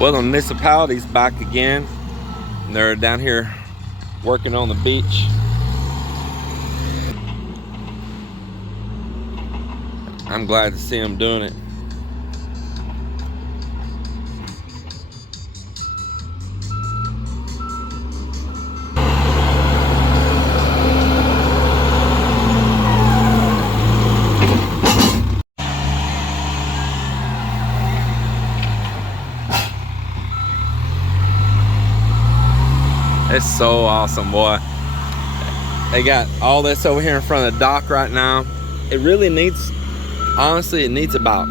Well, the municipality's back again. They're down here working on the beach. I'm glad to see them doing it. It's so awesome, boy. They got all this over here in front of the dock right now. It really needs, honestly, it needs about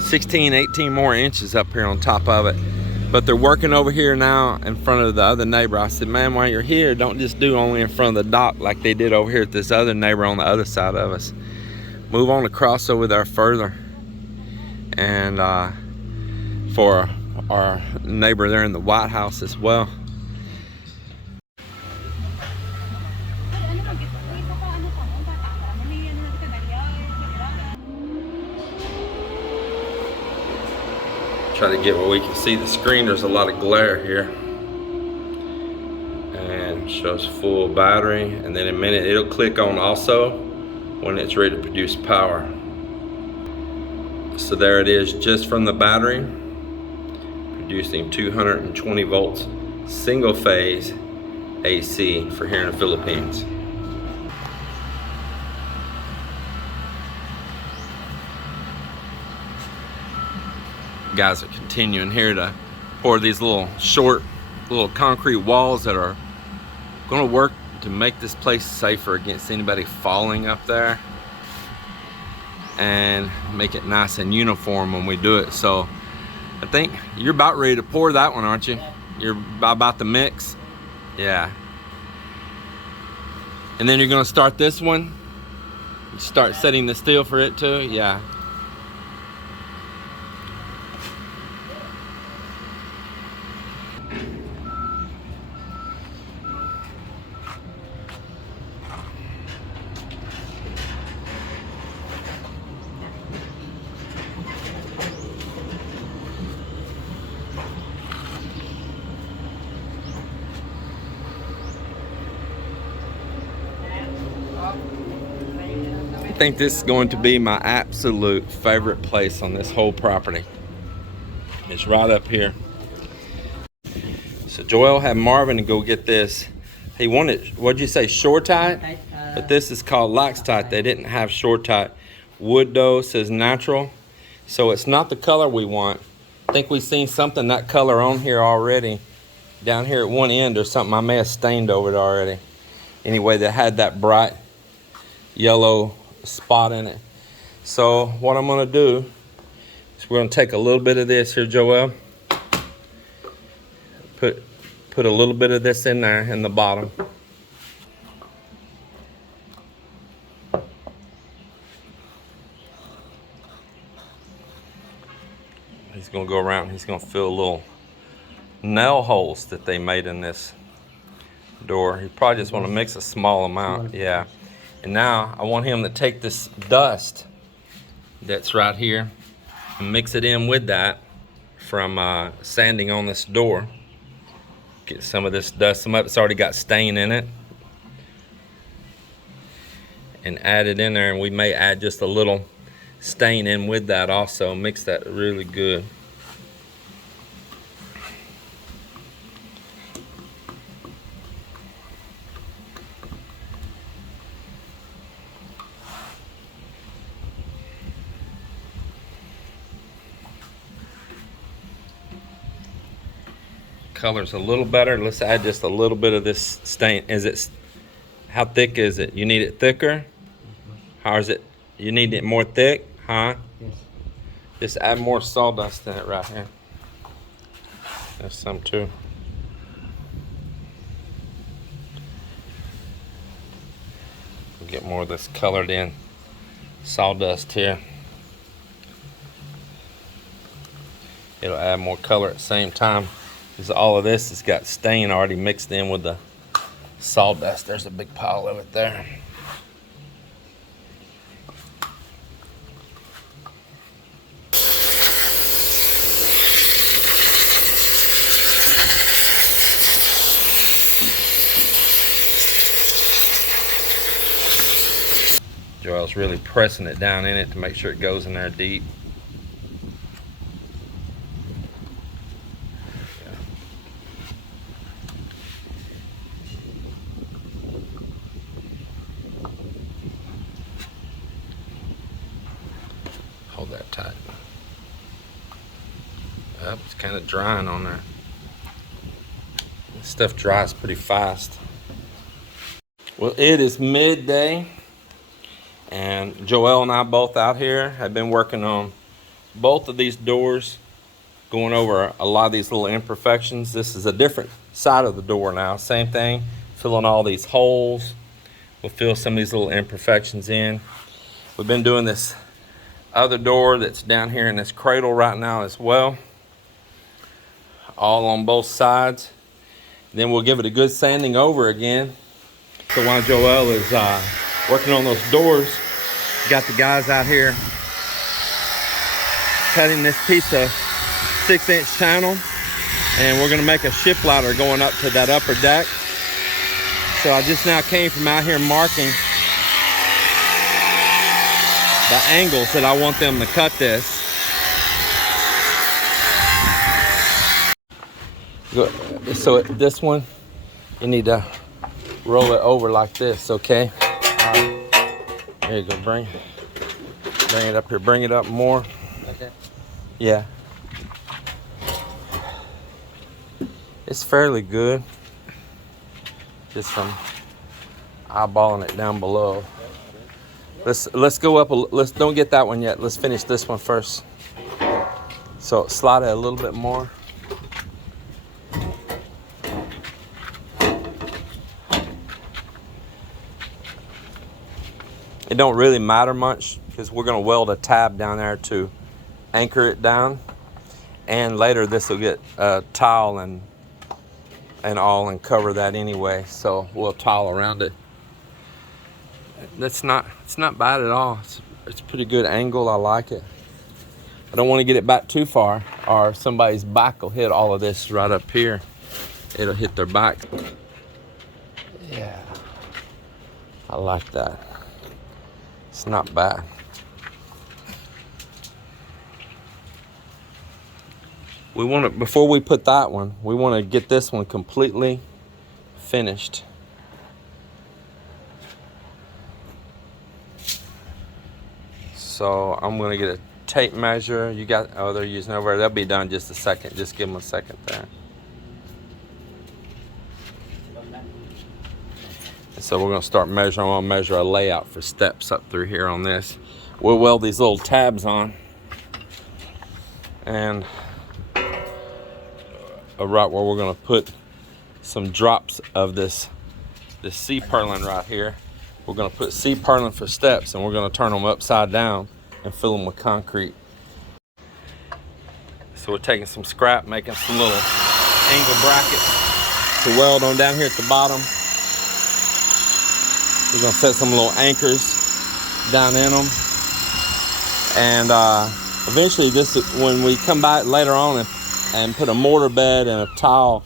16, 18 more inches up here on top of it. But they're working over here now in front of the other neighbor. I said, man, while you're here, don't just do only in front of the dock like they did over here at this other neighbor on the other side of us. Move on across over there further. And for our neighbor there in the White House as well. Try to get where we can see the screen. There's a lot of glare here. And shows full battery. And then in a minute it'll click on also when it's ready to produce power. So there it is, just from the battery, producing 220 volts, single phase AC for here in the Philippines. Guys are continuing here to pour these little short concrete walls that are going to work to make this place safer against anybody falling up there and make it nice and uniform when we do it. So I think you're about ready to pour that one, aren't you? You're about to mix? Yeah. And then you're going to start this one? Start setting the steel for it too? Yeah. I think this is going to be my absolute favorite place on this whole property. It's right up here. So Joel had Marvin to go get this. He wanted, what'd you say, Shore-Tite? But this is called Lax-Tite. They didn't have Shore-Tite. Wood though says natural. So it's not the color we want. I think we've seen something that color on here already. Down here at one end or something. I may have stained over it already. Anyway, they had that bright yellow spot in it. So what I'm going to do is we're going to take a little bit of this here, Joel. Put a little bit of this in there in the bottom. He's going to go around. He's going to fill little nail holes that they made in this door. He probably just want to mix a small amount. Yeah. And now I want him to take this dust that's right here and mix it in with that from sanding on this door. Get some of this dust. Some of it's already got stain in it. And add it in there, and we may add just a little stain in with that also. Mix that really good. Color's a little better. Let's add just a little bit of this stain. How thick is it? You need it thicker? How is it? You need it more thick? Huh? Yes. Just add more sawdust in it right here. There's some too. Get more of this colored in sawdust here. It'll add more color at the same time. Because all of this has got stain already mixed in with the sawdust. There's a big pile of it there. Joel's really pressing it down in it to make sure it goes in there deep. Hold that tight. Yep, it's kind of drying on there. This stuff dries pretty fast. Well, it is midday, and Joel and I both out here have been working on both of these doors, going over a lot of these little imperfections. This is a different side of the door now. Same thing, filling all these holes. We'll fill some of these little imperfections in. We've been doing this other door that's down here in this cradle right now as well, all on both sides. Then we'll give it a good sanding over again. So while Joel is working on those doors, got the guys out here cutting this piece of 6-inch channel, and we're gonna make a ship ladder going up to that upper deck. So I just now came from out here marking the angles that I want them to cut this. So this one, you need to roll it over like this, okay? All right. There you go, bring it up here, bring it up more. Okay. Yeah. It's fairly good, just from eyeballing it down below. Let's go up, let's don't get that one yet. Let's finish this one first. So slide it a little bit more. It don't really matter much because we're going to weld a tab down there to anchor it down, and later this will get tile and all and cover that anyway, so we'll tile around it. It's not bad at all. It's a pretty good angle. I like it. I don't want to get it back too far or somebody's back will hit all of this right up here. It'll hit their back. Yeah, I like that. It's not bad. We want to, before we put that one, we want to get this one completely finished. So I'm going to get a tape measure. You got, oh, they're using over there. That'll be done in just a second. Just give them a second there. So we're going to start measuring. I'm going to measure a layout for steps up through here on this. We'll weld these little tabs on, and right where we're going to put some drops of this C-purlin right here. We're going to put C-purlin for steps, and we're going to turn them upside down and fill them with concrete. So we're taking some scrap, making some little angle brackets to weld on down here at the bottom. We're gonna set some little anchors down in them, and eventually when we come back later on and put a mortar bed and a tile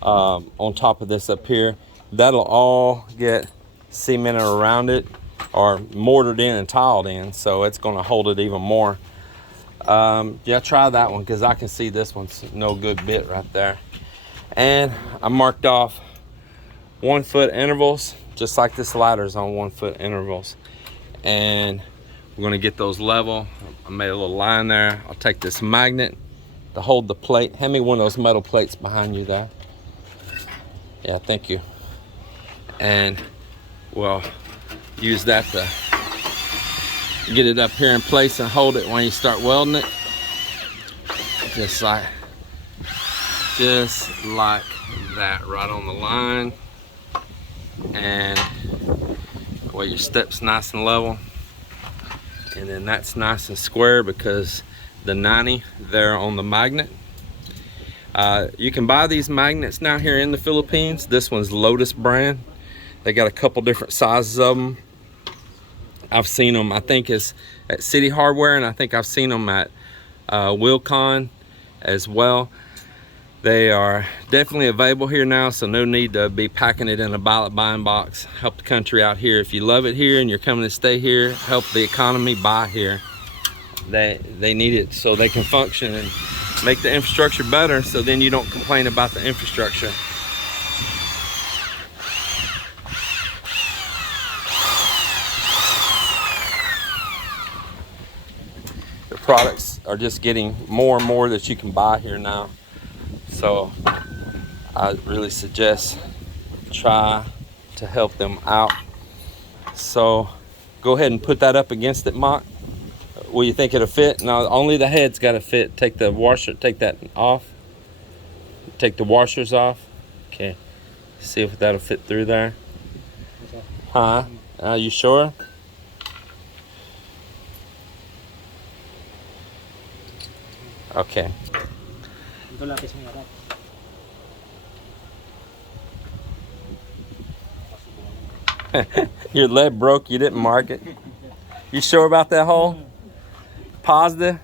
on top of this up here, that'll all get cemented around it or mortared in and tiled in, so it's gonna hold it even more. Yeah, try that one because I can see this one's no good bit right there. And I marked off 1 foot intervals, just like this ladder's on 1 foot intervals, and we're going to get those level. I made a little line there. I'll take this magnet to hold the plate. Hand me one of those metal plates behind you there. Yeah, thank you. And we'll use that to get it up here in place and hold it when you start welding it, just like that, right on the line. And well, your step's nice and level, and then that's nice and square because the 90 there on the magnet. You can buy these magnets now here in the Philippines. This one's Lotus brand. They got a couple different sizes of them. I've seen them, I think it's at City Hardware, and I think I've seen them at Wilcon as well. They are definitely available here now, so no need to be packing it in a ballot buying box. Help the country out here. If you love it here and you're coming to stay here, help the economy, buy here. They need it so they can function and make the infrastructure better, so then you don't complain about the infrastructure. The products are just getting more and more that you can buy here now. So I really suggest try to help them out. So go ahead and put that up against it, Mak. Will you think it'll fit? No, only the head's got to fit. Take the washer, take that off. Take the washers off. Okay. See if that'll fit through there. Huh? Are you sure? Okay. Your leg broke, you didn't mark it. You sure about that hole? Positive?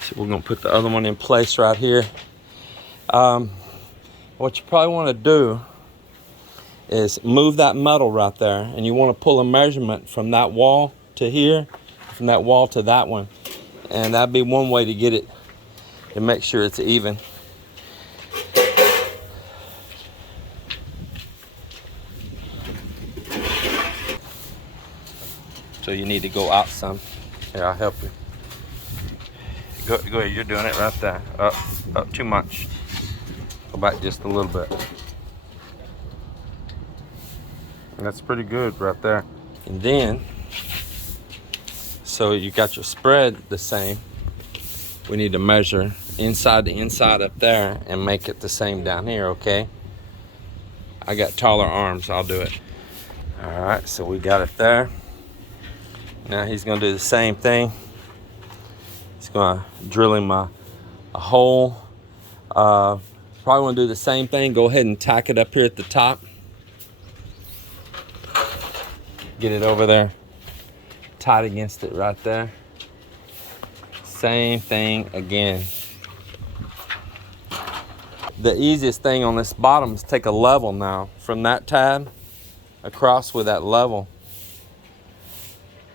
So we're gonna put the other one in place right here. What you probably want to do is move that metal right there, and you want to pull a measurement from that wall to here, from that wall to that one, and that'd be one way to get it to make sure it's even. So you need to go out some. Here, I'll help you. Go ahead, you're doing it right there. Up too much. Go back just a little bit. And that's pretty good right there. And then, so you got your spread the same. We need to measure inside to inside up there and make it the same down here, okay? I got taller arms, I'll do it. All right, so we got it there. Now he's gonna do the same thing. He's gonna drill him a hole. Probably want to do the same thing. Go ahead and tack it up here at the top. Get it over there, tight against it right there. Same thing again. The easiest thing on this bottom is take a level now from that tab across with that level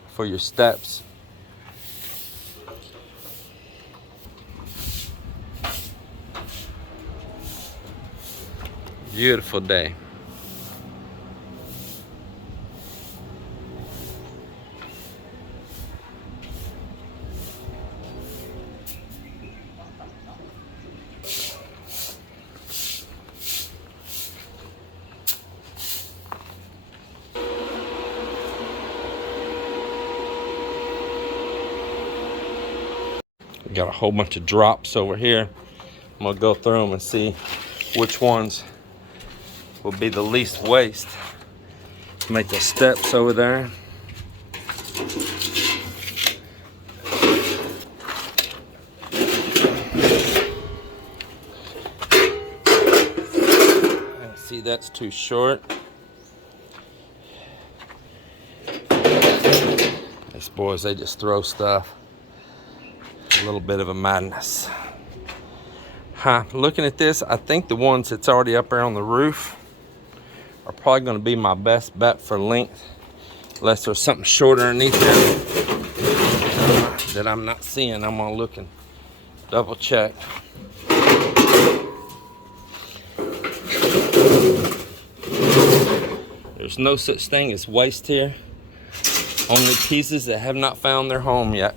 for your steps. Beautiful day. We got a whole bunch of drops over here. I'm gonna go through them and see which ones will be the least waste. Make the steps over there. See, that's too short. These boys, they just throw stuff. A little bit of a madness. Looking at this, I think the ones that's already up there on the roof are probably going to be my best bet for length, unless there's something shorter underneath there that I'm not seeing. I'm going to look and double check. There's no such thing as waste here. Only pieces that have not found their home yet.